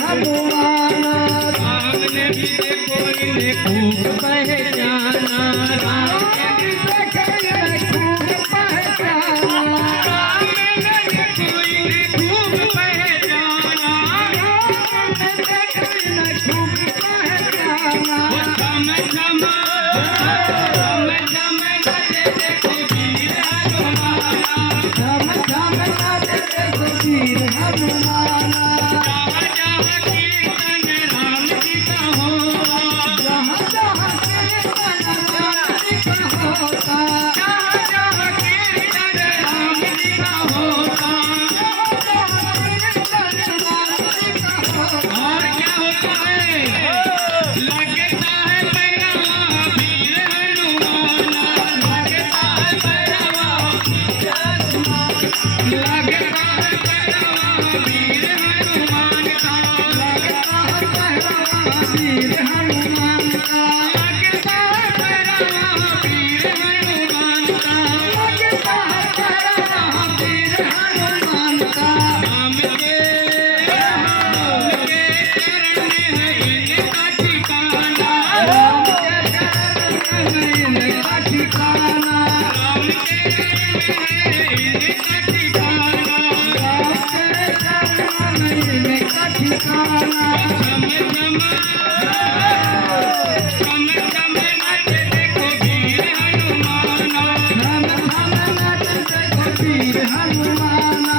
হাবো देखो वीर हनुमाना